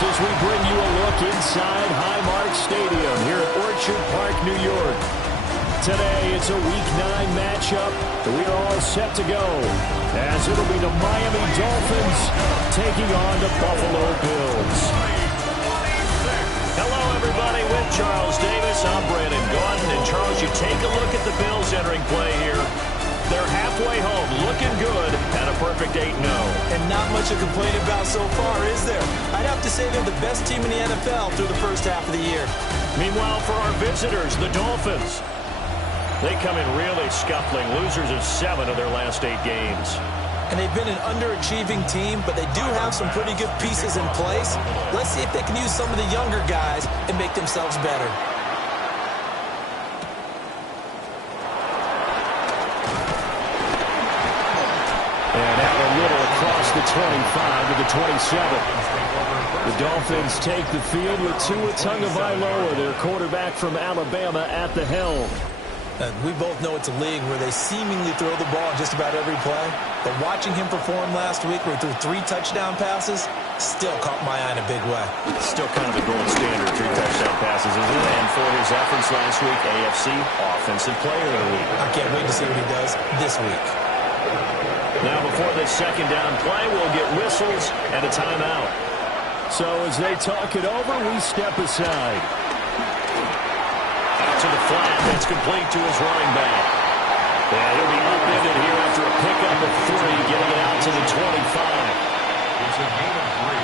as we bring you a look inside Highmark Stadium here at Orchard Park, New York. Today, it's a Week 9 matchup that we are all set to go, as it'll be the Miami Dolphins taking on the Buffalo Bills. Hello, everybody. With Charles Davis, I'm Brandon Gaudin. And, Charles, you take a look at the Bills entering play here. They're halfway home, looking good, and a perfect 8-0. And not much to complain about so far, is there? I'd have to say they're the best team in the NFL through the first half of the year. Meanwhile, for our visitors, the Dolphins, they come in really scuffling, losers of 7 of their last 8 games. And they've been an underachieving team, but they do have some pretty good pieces in place. Let's see if they can use some of the younger guys and make themselves better. And out a little across the 25 to the 27. The Dolphins take the field with Tua Tagovailoa, their quarterback from Alabama, at the helm. We both know it's a league where they seemingly throw the ball just about every play. But watching him perform last week where he threw 3 touchdown passes still caught my eye in a big way. Still kind of the gold standard, 3 touchdown passes, isn't it? And for his efforts last week, AFC Offensive Player of the Week. I can't wait to see what he does this week. Now before this second down play, we'll get whistles and a timeout. So as they talk it over, we step aside. Out to the flat, that's complete to his running back. Yeah, he'll be upended here after a pickup of 3, getting it out to the 25. It's a gain of 3.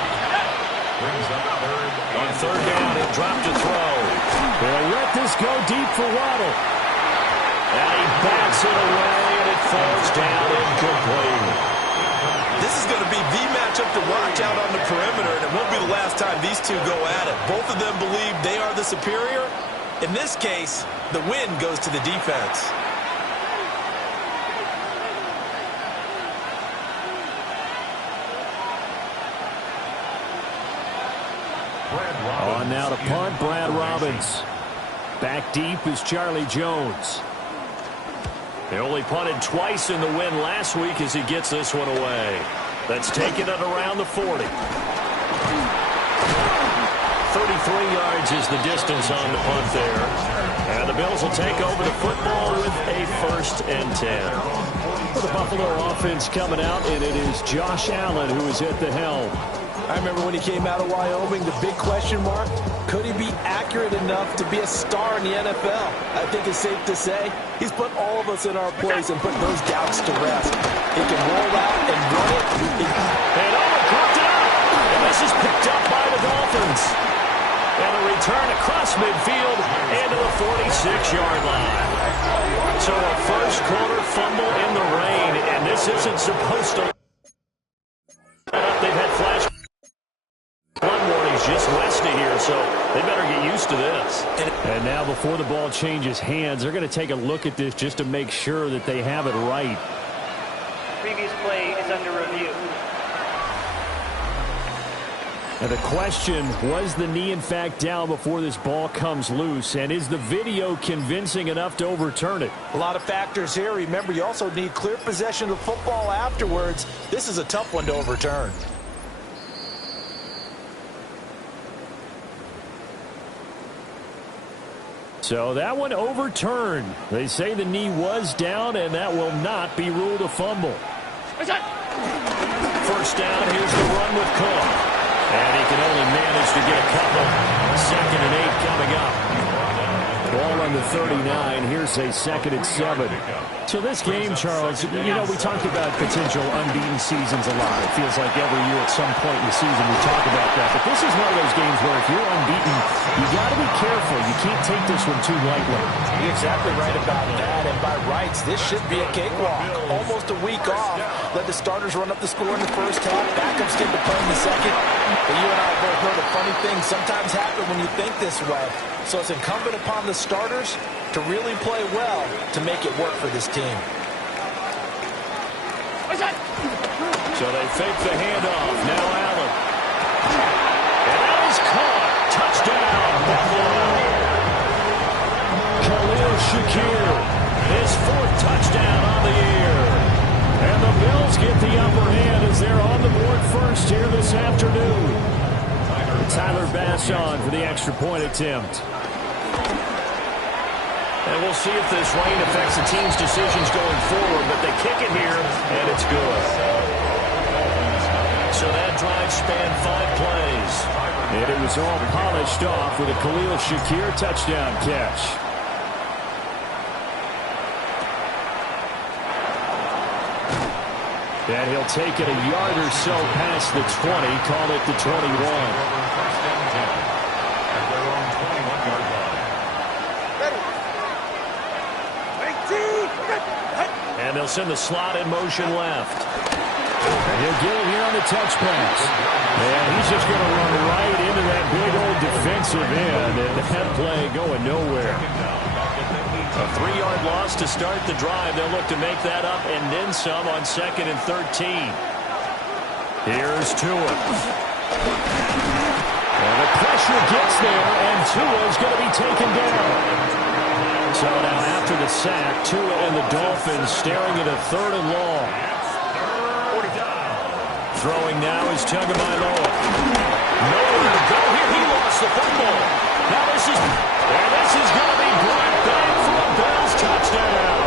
Brings up third. On third down, he'll drop to throw. They'll let this go deep for Waddle. And he bats it away, and it falls down incomplete. This is going to be the matchup to watch out on the perimeter, and it won't be the last time these two go at it. Both of them believe they are the superior. In this case, the win goes to the defense. On now to punt, Brad Robbins. Back deep is Charlie Jones. They only punted twice in the win last week as he gets this one away. That's taken it around the 40. 33 yards is the distance on the punt there. And the Bills will take over the football with a 1st and 10. For the Buffalo offense coming out, and it is Josh Allen who is at the helm. I remember when he came out of Wyoming, the big question mark, could he be accurate enough to be a star in the NFL? I think it's safe to say he's put all of us in our place and put those doubts to rest. He can roll out and run it. And caught it up. And this is picked up by the Dolphins. And a return across midfield into the 46-yard line. So a first quarter fumble in the rain, and this isn't supposed to. They've had flash flood warnings just west of here, so they better get used to this. And now before the ball changes hands, they're going to take a look at this just to make sure that they have it right. Previous play is under review. And the question, was the knee in fact down before this ball comes loose? And is the video convincing enough to overturn it? A lot of factors here. Remember, you also need clear possession of the football afterwards. This is a tough one to overturn. So that one overturned. They say the knee was down, and that will not be ruled a fumble. First down, here's the run with Cook. And he can only manage to get a couple. 2nd and 8 coming up. Ball on the 39. Here's a 2nd and 7. So this game, Charles, you know, we talked about potential unbeaten seasons a lot. It feels like every year at some point in the season we talk about that. But this is one of those games where if you're unbeaten, you got to be careful. You can't take this one too lightly. You're exactly right about that. And by rights, this should be a cakewalk. Almost a week off. Let the starters run up the score in the first half. Backups get to play in the second. But you and I both know the funny things sometimes happen when you think this way. So it's incumbent upon the starters to really play well to make it work for this team. So they fake the handoff. Now Allen. And that is caught. Touchdown, Buffalo. Khalil Shakir, his 4th touchdown on the year. And the Bills get the upper hand as they're on the board first here this afternoon. Tyler Bass on for the extra point attempt. And we'll see if this rain affects the team's decisions going forward, but they kick it here, and it's good. So that drive spanned 5 plays. And it was all polished off with a Khalil Shakir touchdown catch. And he'll take it a yard or so past the 20, call it the 21. And they'll send the slot in motion left. He'll get it here on the touch pass. And he's just going to run right into that big old defensive end. And that play going nowhere. A 3-yard loss to start the drive. They'll look to make that up and then some on 2nd and 13. Here's Tua. And the pressure gets there, and Tua's going to be taken down. So now after the sack, Tua and the Dolphins staring at a 3rd and long. Throwing now is Tagovailoa. Nowhere to go here. He lost the football. Now this is going to be brought back for a Bills touchdown.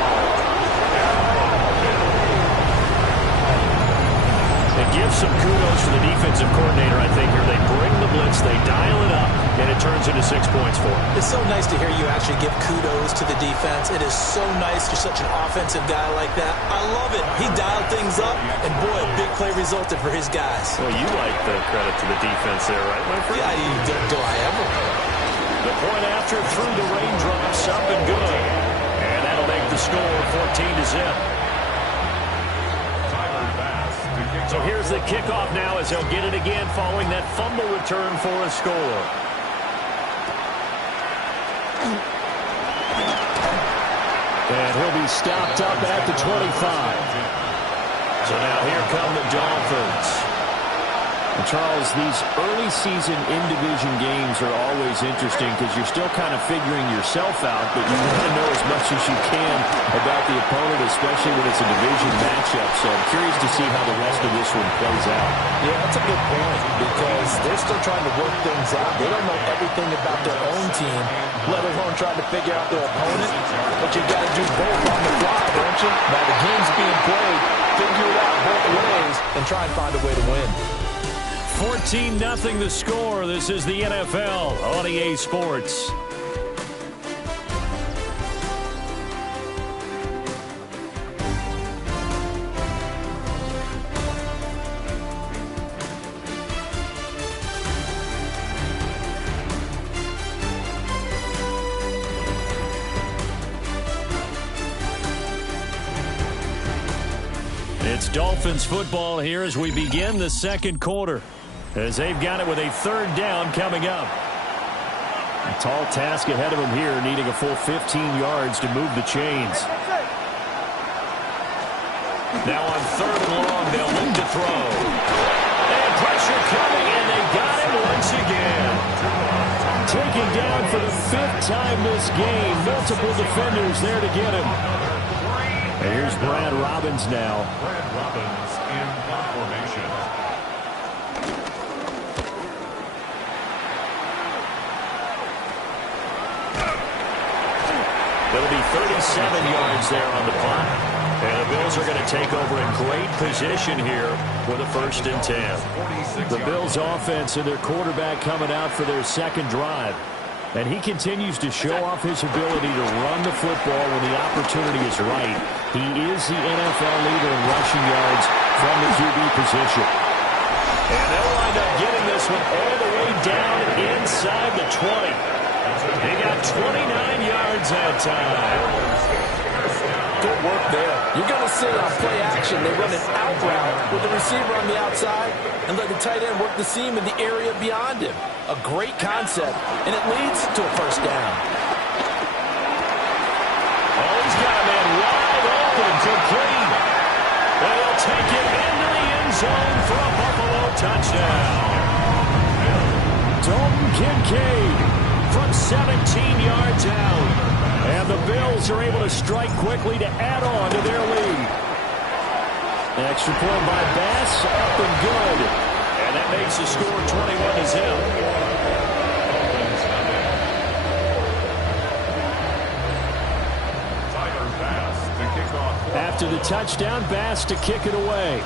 It gives some kudos to the defensive coordinator, I think, here. They bring the blitz, they dial it up, and it turns into 6 points for them. It's so nice to hear you actually give kudos to the defense. It is so nice you're such an offensive guy like that. I love it. He dialed things up, and boy, a big play resulted for his guys. Well, you like the credit to the defense there, right, my friend? Yeah, do I ever? The point after through the raindrops, up and good. And that'll make the score 14-0. So here's the kickoff now as they'll get it again following that fumble return for a score. And he'll be stopped up at the 25. So now here come the Dolphins. And Charles, these early season in-division games are always interesting because you're still kind of figuring yourself out, but you want to know as much as you can about the opponent, especially when it's a division matchup. So I'm curious to see how the rest of this one plays out. Yeah, that's a good point because they're still trying to work things out. They don't know everything about their own team, let alone trying to figure out their opponent. But you got to do both on the fly, don't you? Now the game's being played, figure it out both ways, and try and find a way to win. 14-0 the score. This is the NFL on EA Sports. It's Dolphins football here as we begin the second quarter, as they've got it with a 3rd down coming up. A tall task ahead of them here, needing a full 15 yards to move the chains. Now on 3rd and long, they'll look to throw. And pressure coming, and they got him once again. Taken down for the 5th time this game. Multiple defenders there to get him. And here's Brad Robbins now. Brad Robbins in formation. It'll be 37 yards there on the punt. And the Bills are going to take over in great position here with a 1st and 10. The Bills offense and their quarterback coming out for their 2nd drive. And he continues to show off his ability to run the football when the opportunity is right. He is the NFL leader in rushing yards from the QB position. And they'll wind up getting this one all the way down inside the 20. They got 29 yards that time. Good work there. You're going to see on play action, they run an out route with the receiver on the outside and let the tight end work the seam in the area beyond him. A great concept, and it leads to a 1st down. Oh, he's got a man wide open, complete. And he'll take it into the end zone for a Buffalo touchdown. Dalton Kincaid from 17 yards out. And the Bills are able to strike quickly to add on to their lead. Extra point by Bass, up and good. And that makes the score 21-0. after the touchdown pass to kick it away.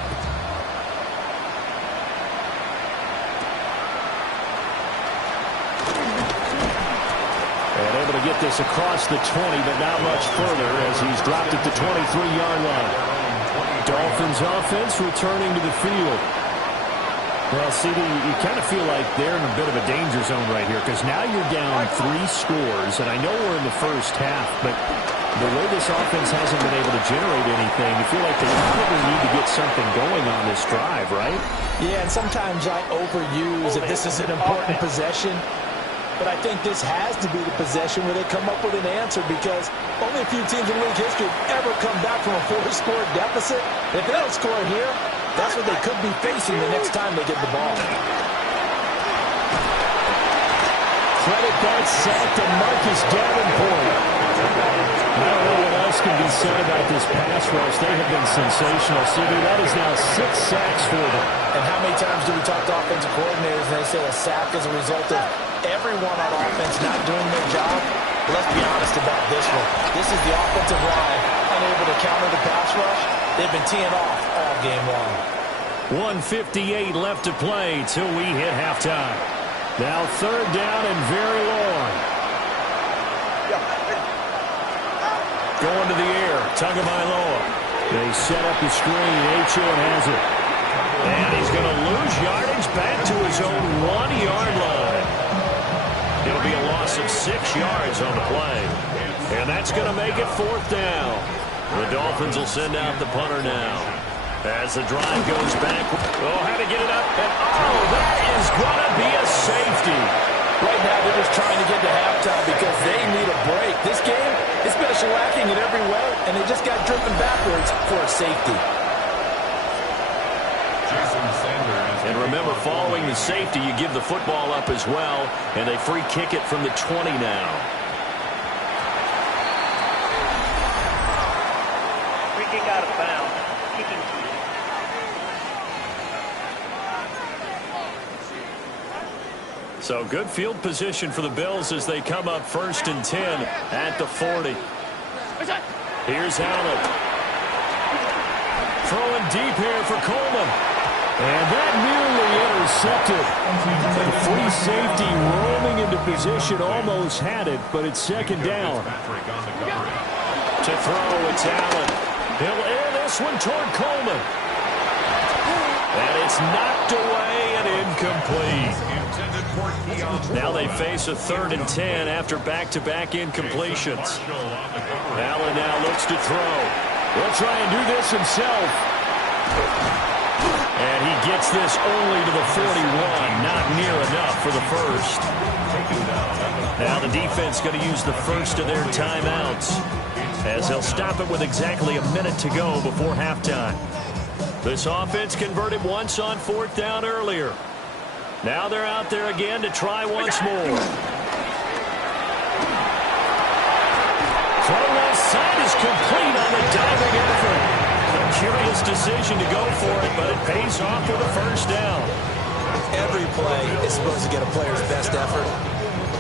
And able to get this across the 20, but not much further as he's dropped at the 23-yard line. Dolphins offense returning to the field. Well, CD, you kind of feel like they're in a bit of a danger zone right here because now you're down 3 scores, and I know we're in the first half, but the way this offense hasn't been able to generate anything, you feel like they probably need to get something going on this drive, right? Yeah, and sometimes I overuse if this is an important possession, but I think this has to be the possession where they come up with an answer because only a few teams in league history have ever come back from a 4-score deficit. If they don't score here, that's what they could be facing the next time they get the ball. Credit that sack to Marcus Davenport. I don't know what else can be said about this pass rush. They have been sensational. CD, that is now 6 sacks for them. And how many times do we talk to offensive coordinators and they say a sack is a result of everyone on offense not doing their job? But let's be honest about this one. This is the offensive line unable to counter the pass rush. They've been teeing off all game long. 1:58 left to play till we hit halftime. Now 3rd down and very long. Going to the air, Tagovailoa. They set up the screen. Achane has it. And he's going to lose yardage back to his own 1-yard line. It'll be a loss of 6 yards on the play. And that's going to make it 4th down. The Dolphins will send out the punter now. As the drive goes back. Oh, how to get it up. And, oh, that is going to be a safety. Right now, they're just trying to get to halftime because they need a break. This game, it's been a shellacking in every way, and they just got driven backwards for a safety. And remember, following the safety, you give the football up as well, and they free kick it from the 20 now. Free kick out of bounds. Kicking. So good field position for the Bills as they come up 1st and 10 at the 40. Here's Allen. Throwing deep here for Coleman. And that nearly intercepted. The free safety roaming into position, almost had it, but it's 2nd down. To throw, it's Allen. He'll air this one toward Coleman. And it's knocked away and incomplete. Now they face a 3rd and 10 after back-to-back incompletions. Allen now looks to throw. He'll try and do this himself. And he gets this only to the 41. Not near enough for the first. Now the defense going to use the first of their timeouts as they'll stop it with exactly a minute to go before halftime. This offense converted once on 4th down earlier. Now they're out there again to try once more. Throw left side is complete on the diving effort. A curious decision to go for it, but it pays off with a 1st down. Every play is supposed to get a player's best effort.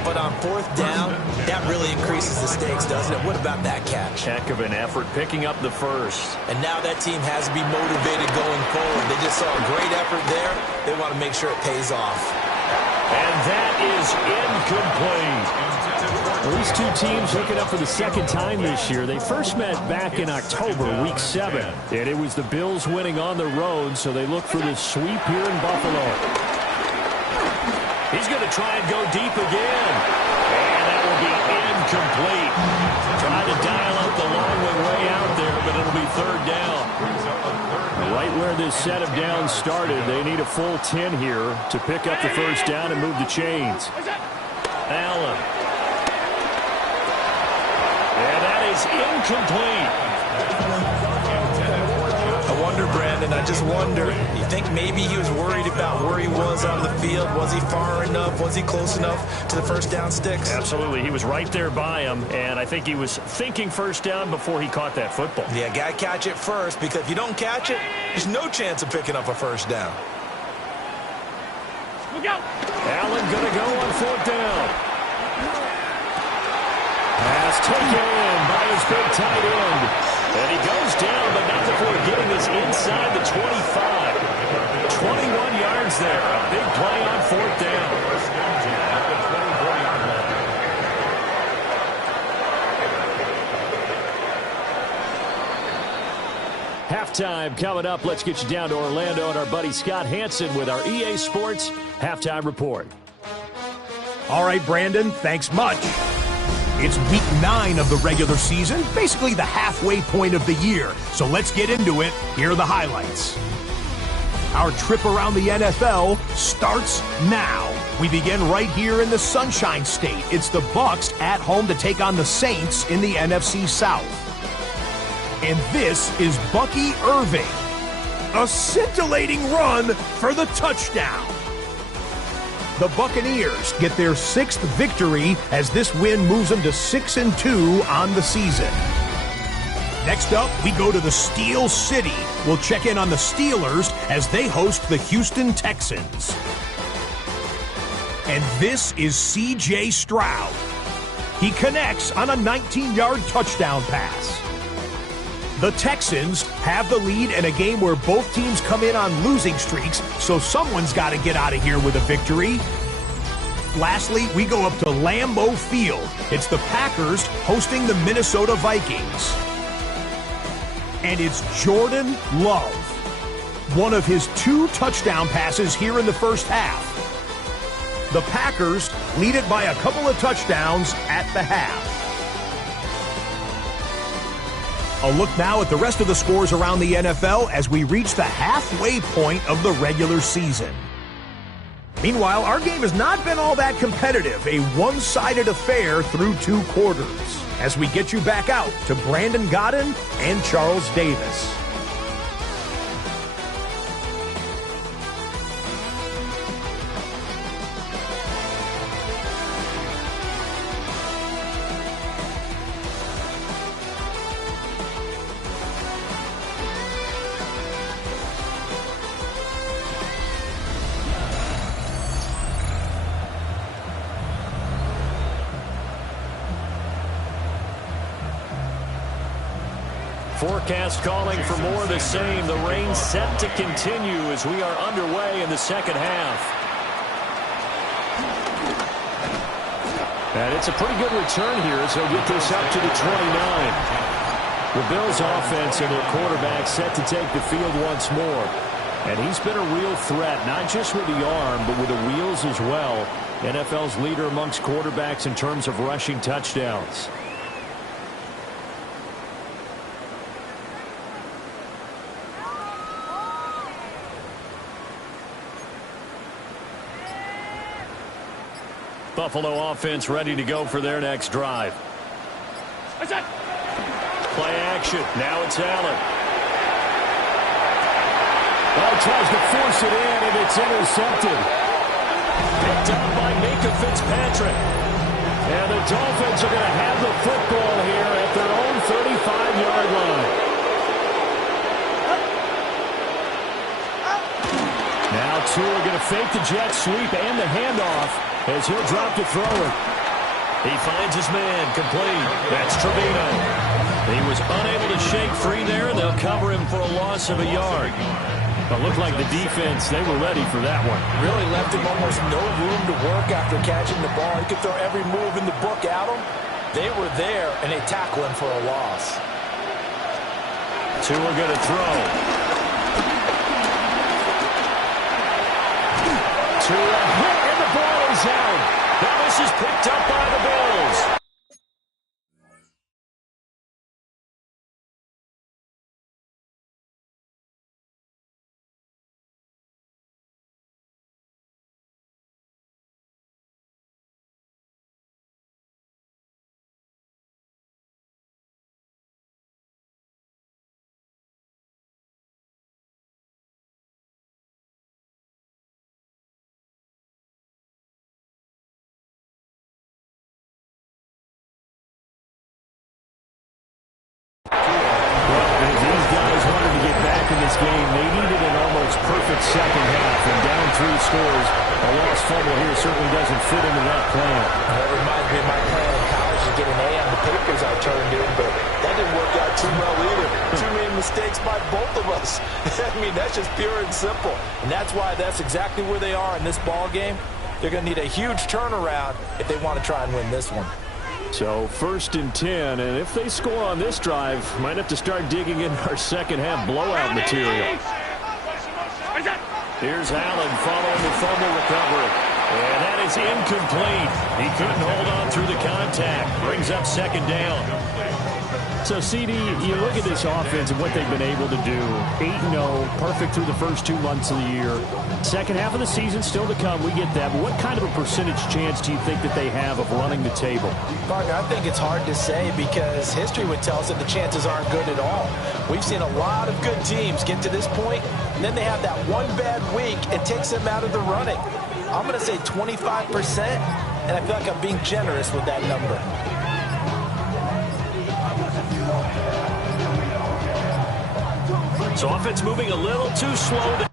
But on 4th down, that really increases the stakes, doesn't it? What about that catch? Heck of an effort picking up the first. And now that team has to be motivated going forward. They just saw a great effort there. They want to make sure it pays off. And that is incomplete. Well, these two teams hooking up for the 2nd time this year. They first met back in October, week 7. And it was the Bills winning on the road, so they look for the sweep here in Buffalo. He's going to try and go deep again. And that will be incomplete. Trying to dial up the long way out there, but it'll be 3rd down. Right where this set of downs started, they need a full 10 here to pick up the 1st down and move the chains. Allen. And that is incomplete. I wonder, Brandon, I just wonder, you think maybe he was worried about where he was on the field? Was he far enough? Was he close enough to the 1st down sticks? Absolutely. He was right there by him, and I think he was thinking 1st down before he caught that football. Yeah, got to catch it first, because if you don't catch it, there's no chance of picking up a 1st down. Allen going to go on 4th down. Pass taken in by his big tight end. And he goes down, but not before getting this inside the 25. 21 yards there. A big play on fourth down. Halftime coming up. Let's get you down to Orlando and our buddy Scott Hansen with our EA Sports Halftime Report. All right, Brandon, thanks much. It's week 9 of the regular season, basically the halfway point of the year. So let's get into it. Here are the highlights. Our trip around the NFL starts now. We begin right here in the Sunshine State. It's the Bucs at home to take on the Saints in the NFC South. And this is Bucky Irving. A scintillating run for the touchdown. The Buccaneers get their 6th victory as this win moves them to 6-2 on the season. Next up, we go to the Steel City. We'll check in on the Steelers as they host the Houston Texans. And this is C.J. Stroud. He connects on a 19-yard touchdown pass. The Texans have the lead in a game where both teams come in on losing streaks, so someone's got to get out of here with a victory. Lastly, we go up to Lambeau Field. It's the Packers hosting the Minnesota Vikings. And it's Jordan Love. One of his 2 touchdown passes here in the first half. The Packers lead it by a couple of touchdowns at the half. A look now at the rest of the scores around the NFL as we reach the halfway point of the regular season. Meanwhile, our game has not been all that competitive, a one-sided affair through 2 quarters. As we get you back out to Brandon Godden and Charles Davis. Forecast calling for more of the same. The rain set to continue as we are underway in the second half. And it's a pretty good return here as they'll get this up to the 29. The Bills offense and their quarterback set to take the field once more. And he's been a real threat, not just with the arm, but with the wheels as well. NFL's leader amongst quarterbacks in terms of rushing touchdowns. Buffalo offense ready to go for their next drive. Play action. Now it's Allen. Oh, tries to force it in, and it's intercepted. Picked up by Minka Fitzpatrick. And the Dolphins are going to have the football here at their own 35-yard line. Now Tua going to fake the jet sweep and the handoff as he'll drop to throw it. He finds his man complete. That's Trevino. He was unable to shake free there, and they'll cover him for a loss of a yard. But looked like the defense, they were ready for that one. Really left him almost no room to work after catching the ball. He could throw every move in the book at him. They were there, and they tackle him for a loss. Tua going to throw. Tua hit, and the ball is out. Now this is picked up by the Bills. This game, they needed an almost perfect second half, and down 3 scores. A lost fumble here certainly doesn't fit into that plan. That reminds me of my plan in college to get an A on the papers I turned in, but that That didn't work out too well either. Too many mistakes by both of us. I mean, that's just pure and simple. And that's why that's exactly where they are in this ball game. They're going to need a huge turnaround if they want to try and win this one. So 1st and 10, and if they score on this drive, might have to start digging in our second half blowout material. Here's Allen following the fumble recovery. And that is incomplete. He couldn't hold on through the contact. Brings up 2nd down. So, CD, you look at this offense and what they've been able to do. 8-0, perfect through the first 2 months of the year. Second half of the season still to come. We get that. But what kind of a percentage chance do you think that they have of running the table? Partner, I think it's hard to say because history would tell us that the chances aren't good at all. We've seen a lot of good teams get to this point, and then they have that one bad week. It takes them out of the running. I'm going to say 25%, and I feel like I'm being generous with that number. So offense moving a little too slow.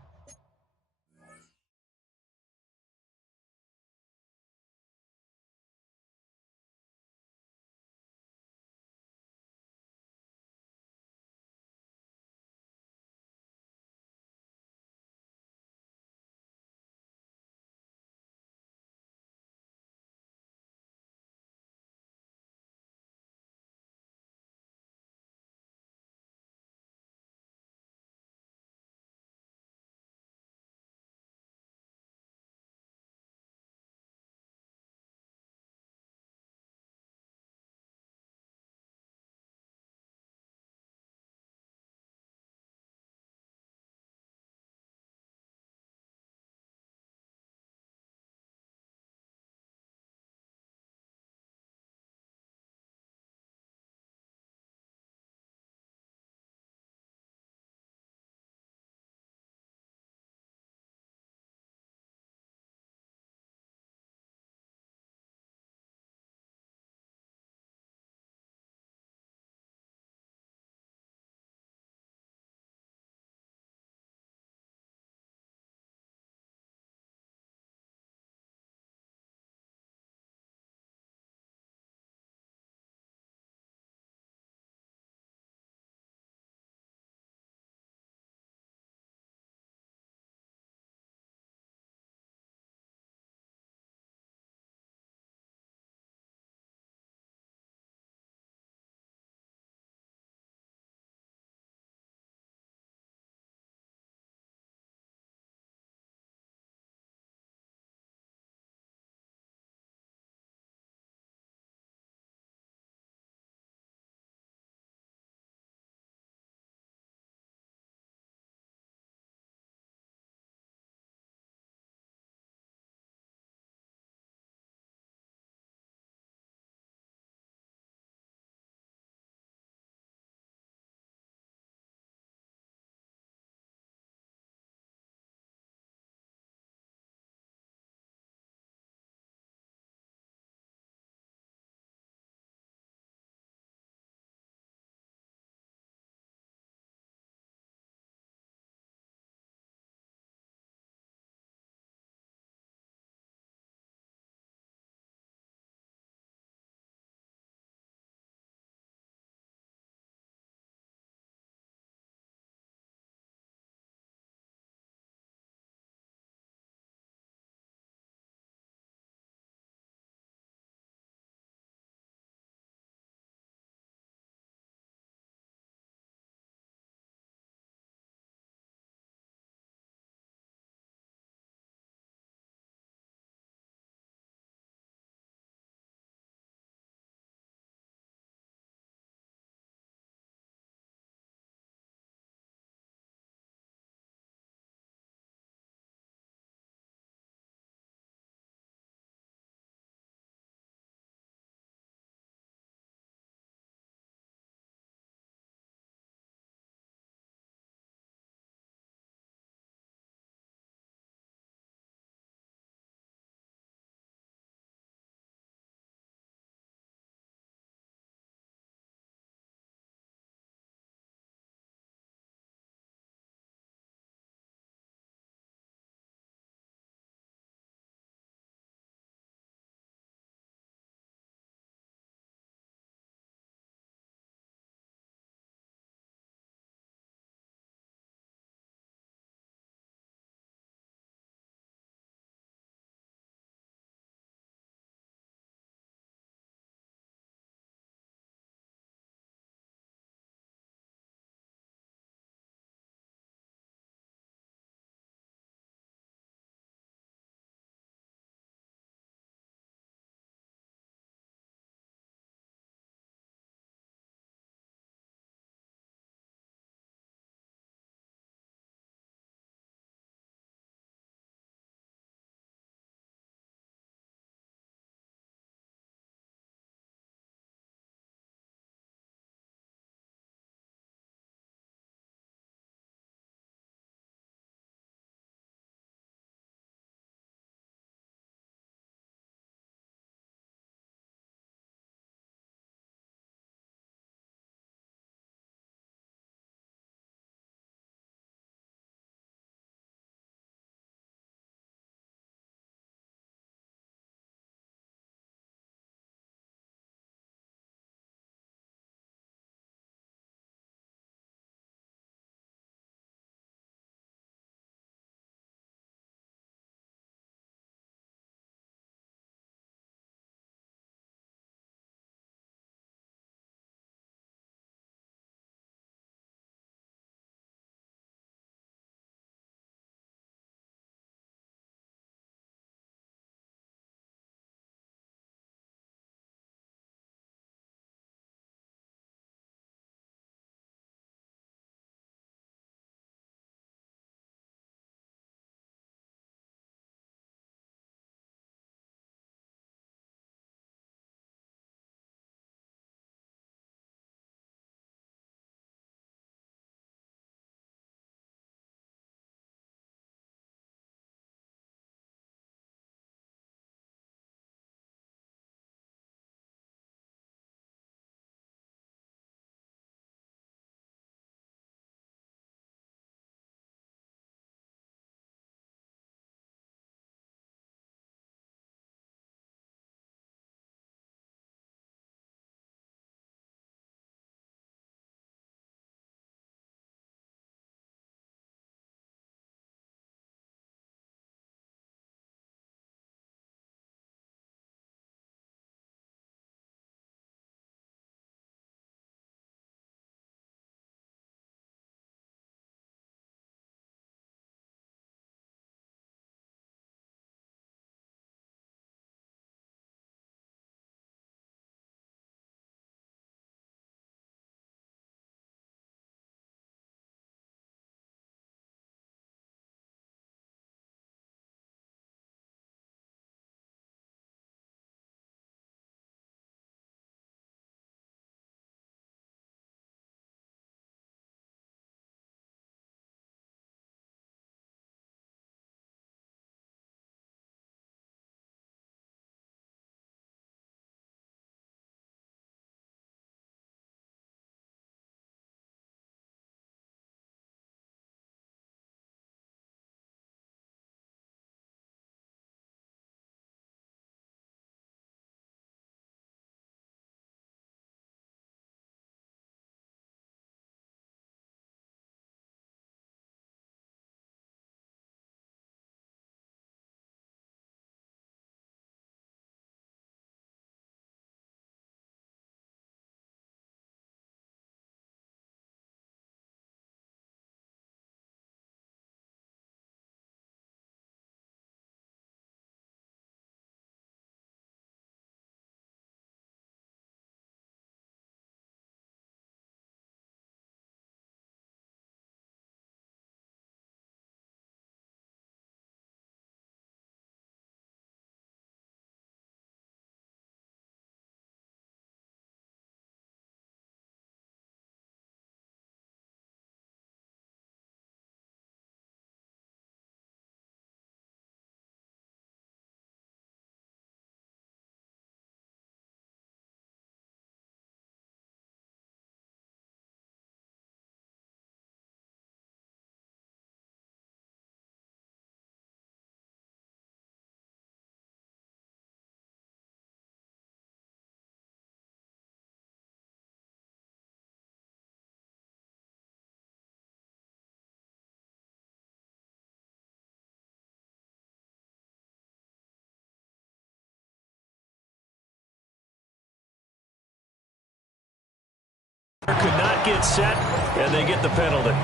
could not get set, and they get the penalty.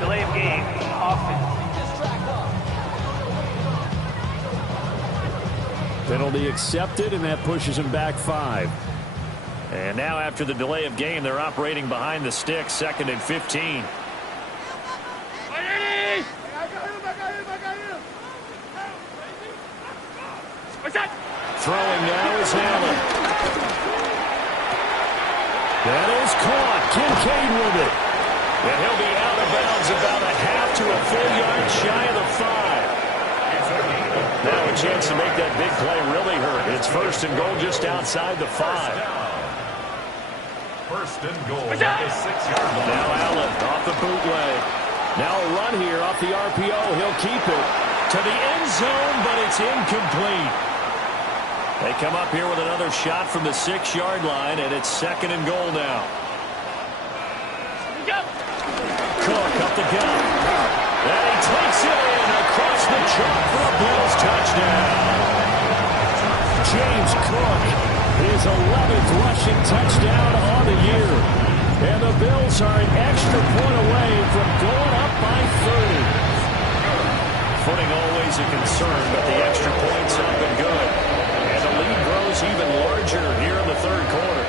Delay of game, offense. Penalty accepted, and that pushes him back 5. And now after the delay of game, they're operating behind the sticks, 2nd and 15. Throwing now is Allen. That is caught. Kincaid with it. And he'll be out of bounds about a half to a full yard shy of the 5. Now a chance to make that big play really hurt. It's 1st and goal just outside the 5. 1st and goal at the 6-yard line. Now Allen off the bootleg. Now a run here off the RPO. He'll keep it To the end zone, but it's incomplete. They come up here with another shot from the 6-yard line, and it's 2nd and goal now. Cook up the gut. And he takes it in across the chalk for a Bills touchdown. James Cook, his 11th rushing touchdown on the year. And the Bills are an extra point away from going up by 30. Footing always a concern, but the extra points have been good. And the lead grows even larger here in the 3rd quarter.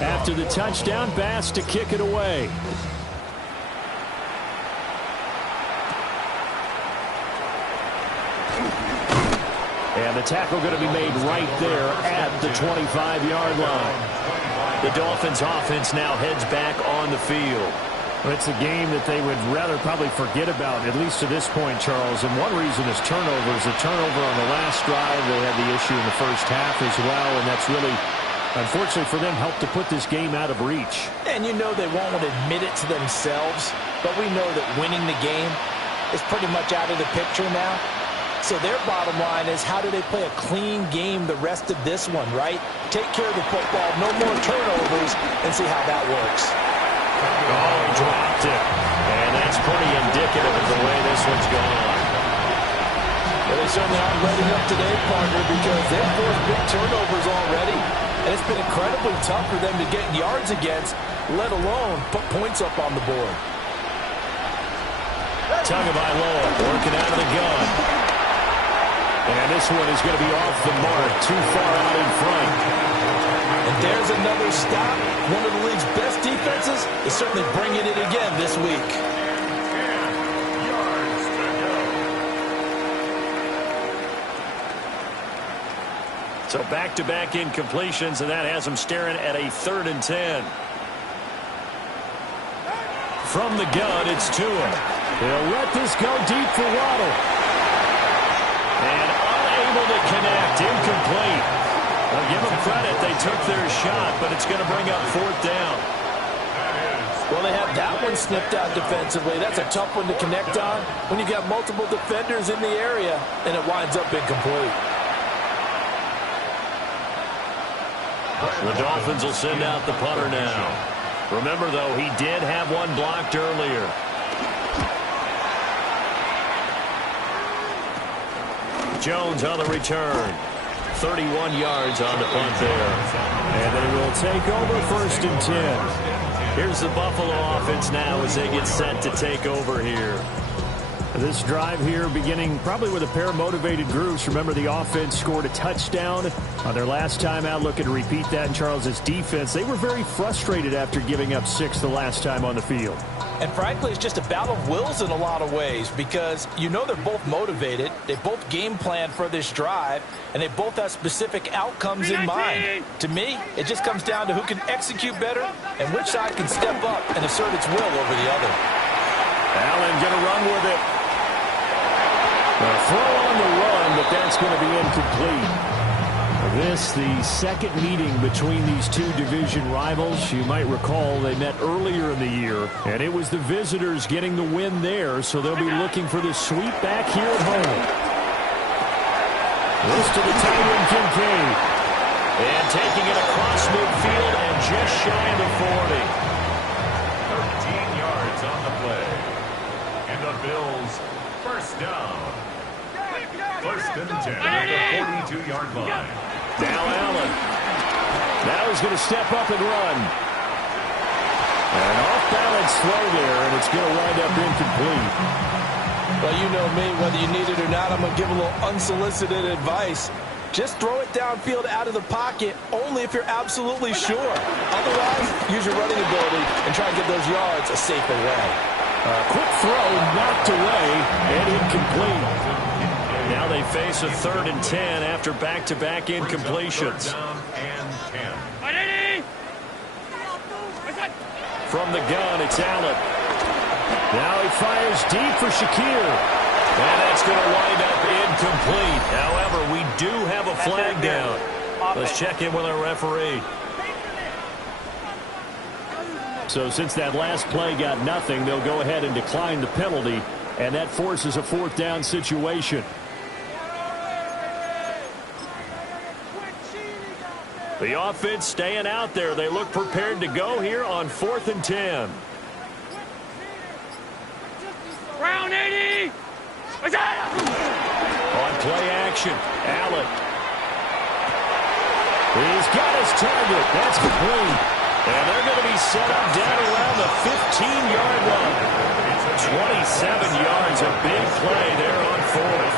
After the touchdown, Bass to kick it away. And the tackle going to be made right there at the 25-yard line. The Dolphins offense now heads back on the field. It's a game that they would rather probably forget about, at least to this point, Charles. And one reason is turnovers. A turnover on the last drive. They had the issue in the first half as well, and that's really, unfortunately for them, helped to put this game out of reach. And you know they won't admit it to themselves, but we know that winning the game is pretty much out of the picture now. So their bottom line is, how do they play a clean game the rest of this one, right? Take care of the football, no more turnovers, and see how that works. Oh, he dropped it. And that's pretty indicative of the way this one's going. Well, they certainly aren't letting up today, partner, because they've forced big turnovers already. And it's been incredibly tough for them to get yards against, let alone put points up on the board. Tagovailoa working out of the gun. And this one is going to be off the mark, too far out in front. And there's another stop. One of the league's best defenses is certainly bringing it again this week. So back-to-back incompletions, and that has them staring at a 3rd and 10. From the gun, it's Tua. They'll let this go deep for Waddle. And unable to connect, incomplete. I'll give them credit. They took their shot, but it's going to bring up 4th down. Well, they have that one snipped out defensively. That's a tough one to connect on when you got multiple defenders in the area, and it winds up incomplete. The Dolphins will send out the punter now. Remember, though, he did have one blocked earlier. Jones on the return. 31 yards on the punt there. And they will take over 1st and 10. Here's the Buffalo offense now as they get set to take over here. This drive here beginning probably with a pair of motivated groups. Remember, the offense scored a touchdown on their last time out. Looking to repeat that in Charles's defense. They were very frustrated after giving up 6 the last time on the field. And frankly, it's just a battle of wills in a lot of ways because you know they're both motivated, they both game plan for this drive, and they both have specific outcomes in mind. To me, it just comes down to who can execute better and which side can step up and assert its will over the other. Allen going to run with it. A throw on the run, but that's going to be incomplete. This, the second meeting between these two division rivals. You might recall they met earlier in the year, and it was the visitors getting the win there, so they'll be looking for the sweep back here at home. This to the tight end, Kincaid. And taking it across midfield and just shy of the 40. 13 yards on the play. And the Bills, first down. First and 10 at the 42-yard line. Now Allen. Now he's going to step up and run. An off-balance throw there, and it's going to wind up incomplete. Well, you know me, whether you need it or not, I'm going to give a little unsolicited advice. Just throw it downfield out of the pocket only if you're absolutely sure. Otherwise, use your running ability and try and get those yards a safer way. Quick throw knocked away and incomplete. Now they face a 3rd and 10 after back-to-back incompletions. From the gun, it's Allen. Now he fires deep for Shakir. And that's going to wind up incomplete. However, we do have a flag down. Let's check in with our referee. So since that last play got nothing, they'll go ahead and decline the penalty, and that forces a 4th down situation. The offense staying out there. They look prepared to go here on 4th and 10. Round 80! On play action, Allen. He's got his target. That's complete. And they're going to be set up down around the 15-yard line. 27 yards, a big play there on 4th.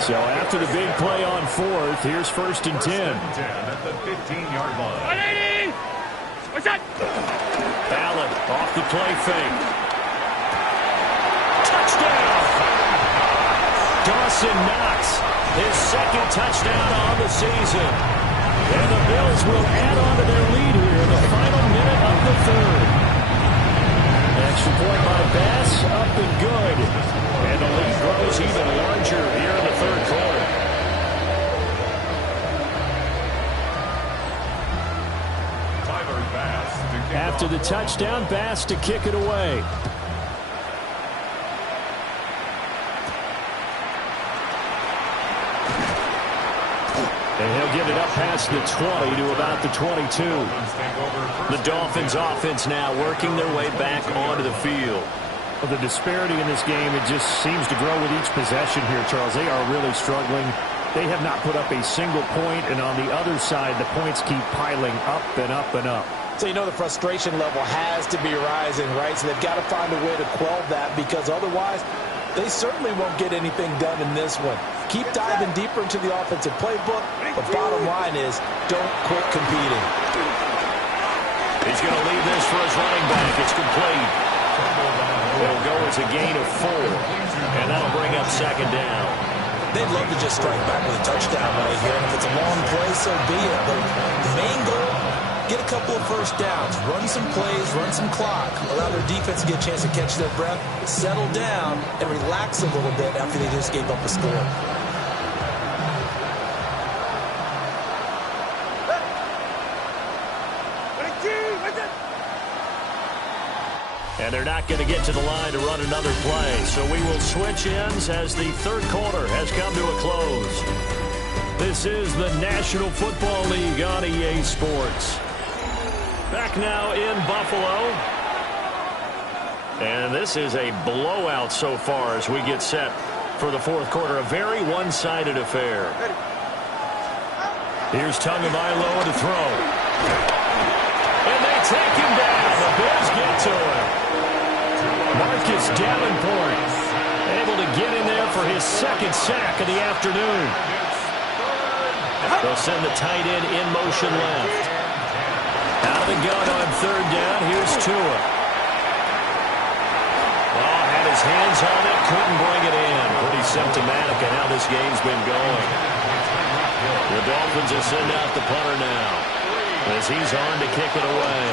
So after the big play on 4th, here's 1st and 10. At the 15-yard line. 180! What's that? Allen off the play fake. Touchdown! Dawson Knox, his 2nd touchdown on the season. And the Bills will add on to their lead here in the final minute of the 3rd. Extra point by Bass, up and good. And the lead grows even larger here in the 3rd quarter. After the touchdown, Bass to kick it away. And he'll get it up past the 20 to about the 22. The Dolphins offense now working their way back onto the field. Well, the disparity in this game, it just seems to grow with each possession here, Charles. They are really struggling. They have not put up a single point, and on the other side, the points keep piling up and up and up. So you know the frustration level has to be rising, right? So they've got to find a way to quell that because otherwise they certainly won't get anything done in this one. Keep diving deeper into the offensive playbook, but bottom line is don't quit competing. He's going to leave this for his running back. It's complete. It'll go as a gain of 4, and that'll bring up 2nd down. They'd love to just strike back with a touchdown right here, and if it's a long play, so be it. But the main goal, get a couple of 1st downs, run some plays, run some clock, allow their defense to get a chance to catch their breath, settle down, and relax a little bit after they just gave up a score. And they're not going to get to the line to run another play. So we will switch ends as the 3rd quarter has come to a close. This is the National Football League on EA Sports. Back now in Buffalo. And this is a blowout so far as we get set for the 4th quarter. A very one-sided affair. Here's Tagovailoa to throw. And they take him down. The Bills get to him. Marcus Davenport able to get in there for his 2nd sack of the afternoon. They'll send the tight end in motion left. Out of the gun on 3rd down, here's Tua. his hands on it, couldn't bring it in. Pretty symptomatic of how this game's been going. The Dolphins will send out the punter now as he's on to kick it away.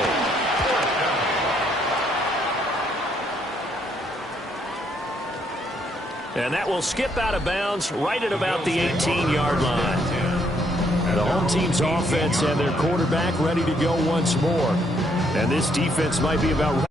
And that will skip out of bounds right at about the 18-yard line. The home team's offense and their quarterback ready to go once more. And this defense might be about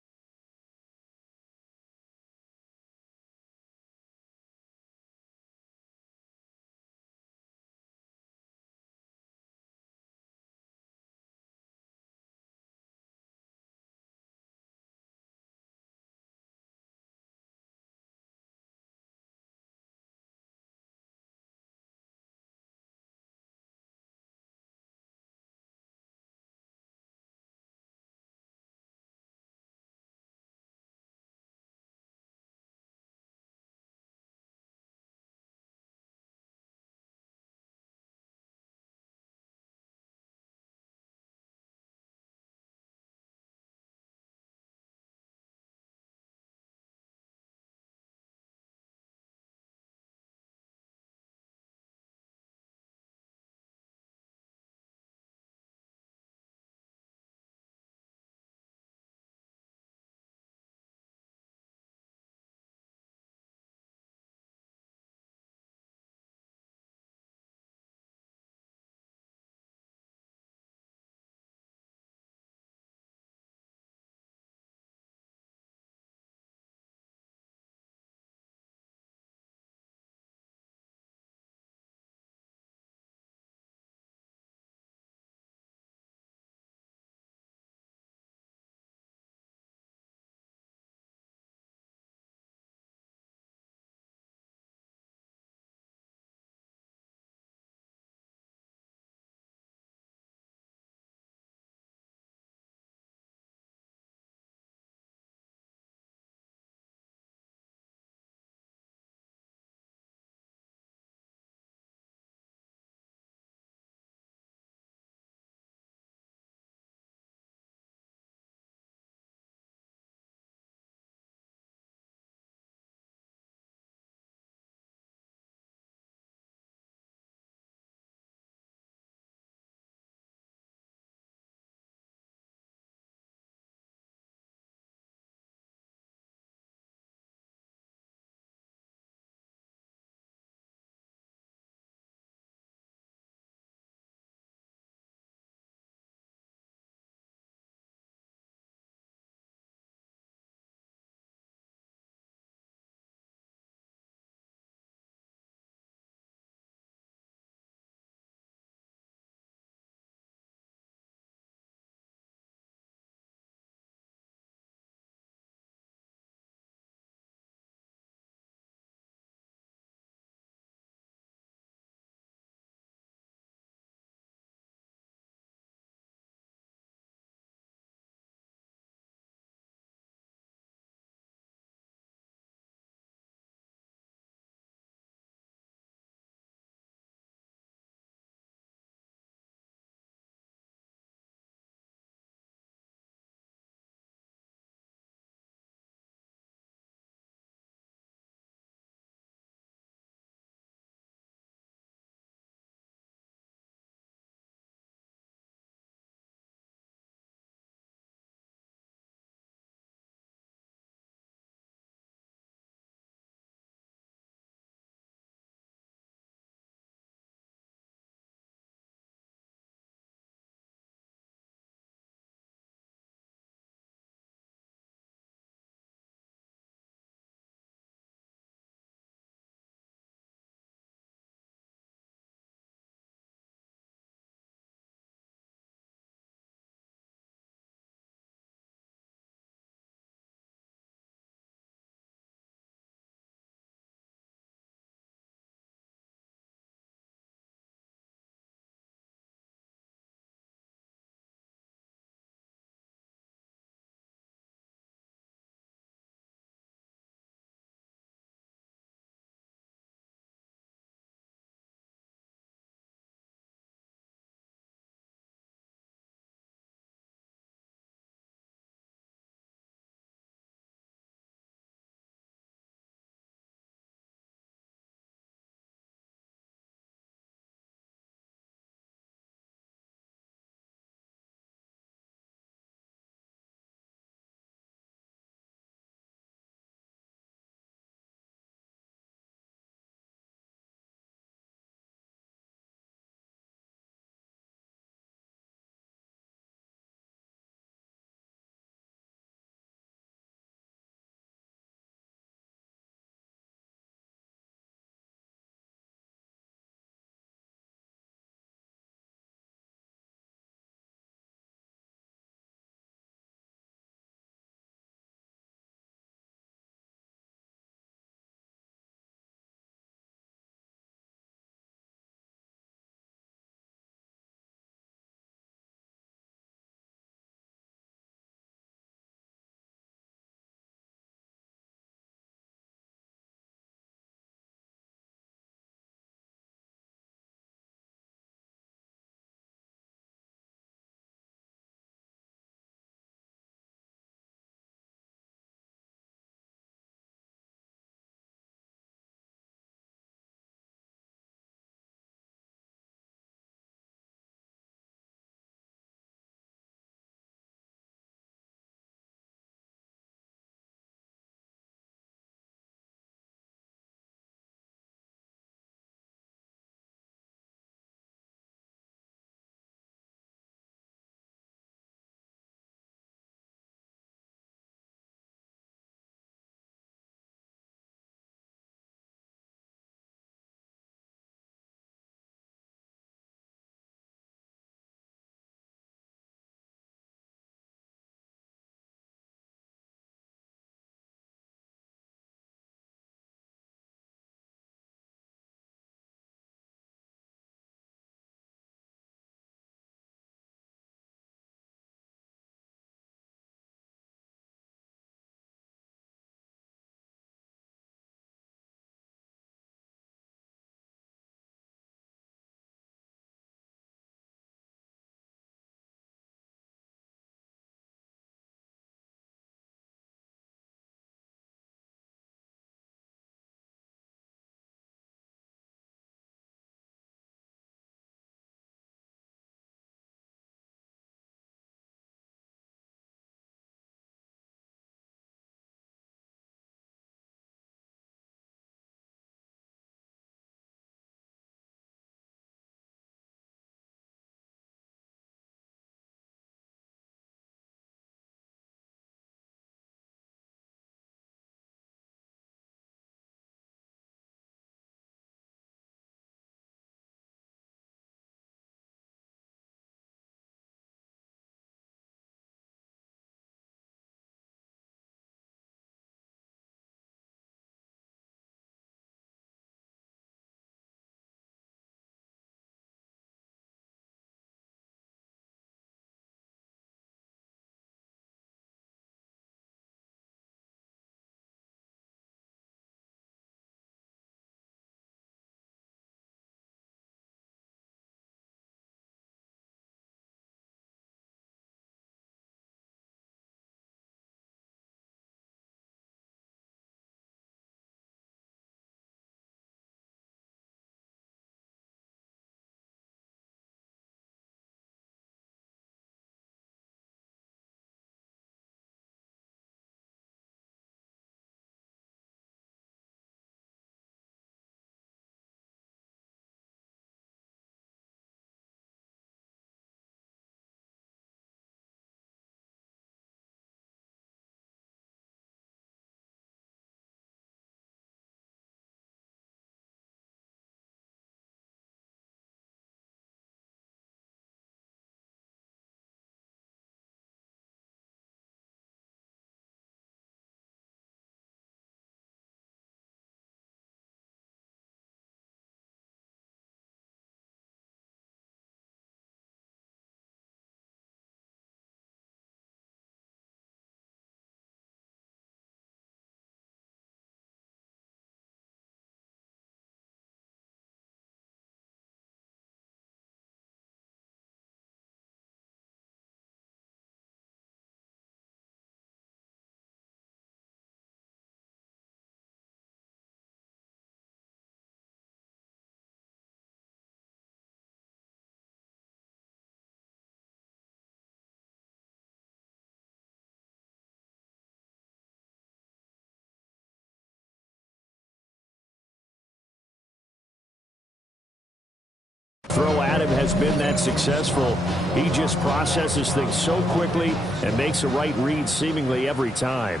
throw at him has been that successful. He just processes things so quickly and makes the right read seemingly every time.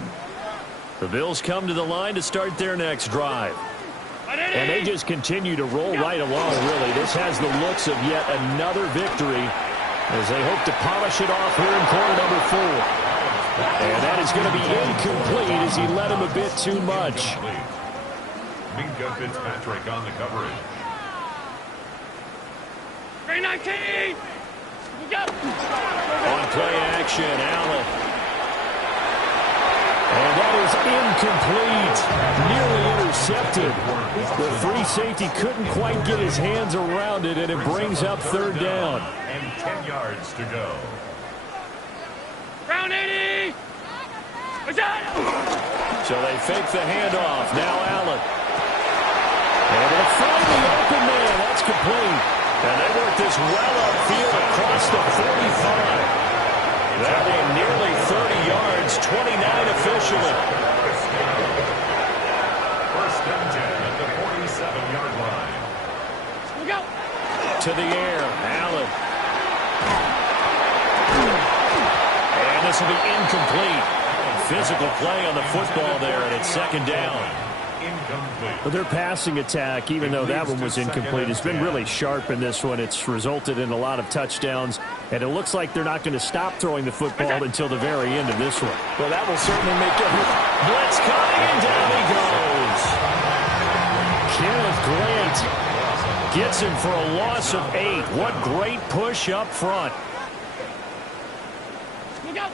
The Bills come to the line to start their next drive. And they just continue to roll right along, really. This has the looks of yet another victory as they hope to polish it off here in quarter number 4. And that is going to be incomplete as he led him a bit too much. Minka Fitzpatrick on the coverage. 319! Go! On play action, Allen. And that is incomplete. Nearly intercepted. The free safety couldn't quite get his hands around it, and it brings up third down. And 10 yards to go. Round 80! So they fake the handoff. Now Allen. And they'll find the open man. That's complete. And they work this well upfield across the 45. That one nearly 30 yards, 29 officially. First and 10 at the 47-yard line. Go! To the air, Allen. And this will be incomplete. Physical play on the football there, and it's second down. Incomplete. But their passing attack, even though that one was incomplete, has been really sharp in this one. It's resulted in a lot of touchdowns, and it looks like they're not going to stop throwing the football until the very end of this one. Well, that will certainly make every... Blitz coming, and down he goes. Kenneth Grant gets him for a loss of 8. What great push up front. Go!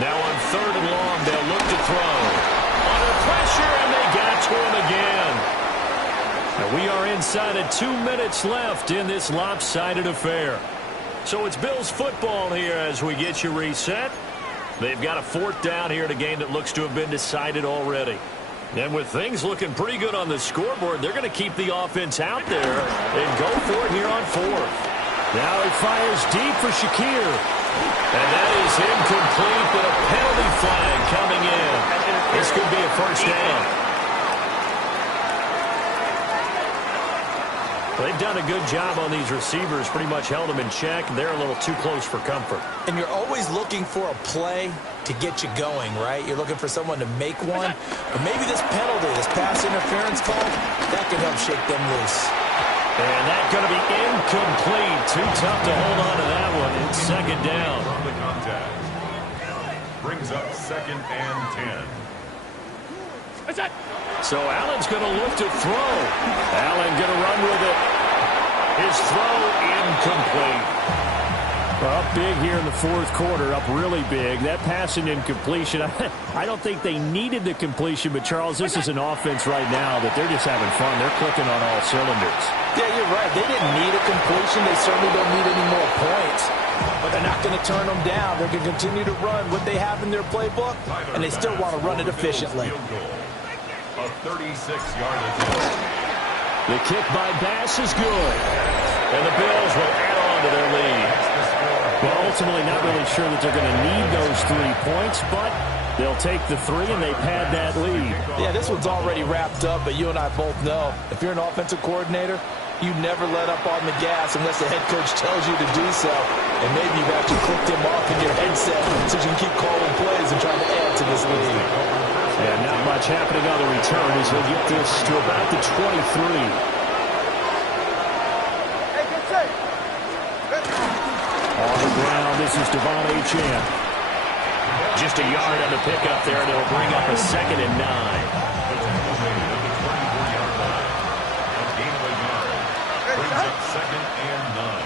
Now on third and long, they'll look to throw. Under pressure, and they got to him again. And we are inside of 2 minutes left in this lopsided affair. So it's Bills football here as we get you reset. They've got a fourth down here in a game that looks to have been decided already. And with things looking pretty good on the scoreboard, they're going to keep the offense out there and go for it here on fourth. Now he fires deep for Shakir. And that is incomplete, but a penalty flag coming in. This could be a first down. They've done a good job on these receivers, pretty much held them in check. They're a little too close for comfort. And you're always looking for a play to get you going, right? You're looking for someone to make one. But maybe this penalty, this pass interference call, that can help shake them loose. And that's going to be incomplete. Too tough to hold on to that one. It's second down. From the contact. Brings up second and 10. So Allen's going to look to throw. Allen going to run with it. His throw incomplete. Well, up big here in the fourth quarter, up really big. That passing incompletion, I don't think they needed the completion, but Charles, this is an offense right now that they're just having fun. They're clicking on all cylinders. Yeah, you're right. They didn't need a completion. They certainly don't need any more points. But they're not going to turn them down. They're going to continue to run what they have in their playbook, and they still want to run it efficiently. A 36-yard attempt. The kick by Bass is good. And the Bills will add on to their lead. Well, ultimately not really sure that they're going to need those 3 points, but they'll take the 3 and they pad that lead. Yeah, this one's already wrapped up, but you and I both know if you're an offensive coordinator, you never let up on the gas unless the head coach tells you to do so. And maybe you've actually clicked him off in your headset so you can keep calling plays and trying to add to this lead. Yeah, not much happening on the return as he'll get this to about the 23. On the ground, this is Devon Achane. Just a yard on the pickup there, and it'll bring up a second and 9. Brings up second and 9.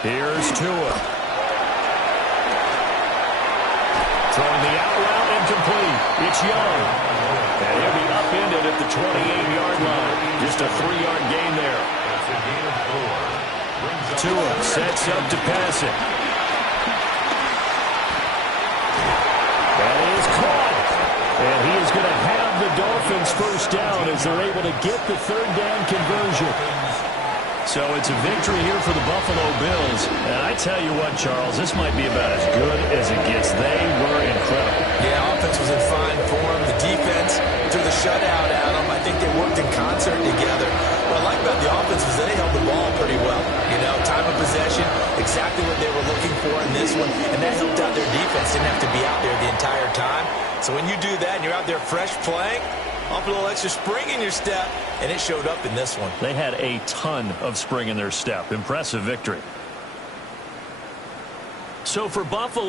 Here's Tua. Throwing the out route incomplete. It's Young. And he'll be upended at the 28-yard line. Just a 3-yard gain there. It's a gain of 4. Tua sets up to pass it. That is caught. And he is going to have the Dolphins first down as they're able to get the third down conversion. So it's a victory here for the Buffalo Bills. And I tell you what, Charles, this might be about as good as it gets. They were incredible. Yeah, offense was in fine form. The defense threw the shutout at them. I think they worked in concert together. What I like about the offense was they held the ball pretty well. You know, time of possession, exactly what they were looking for in this one, and that helped out their defense. Didn't have to be out there the entire time. So when you do that and you're out there fresh playing, off a little extra spring in your step, and it showed up in this one. They had a ton of spring in their step. Impressive victory. So for Buffalo,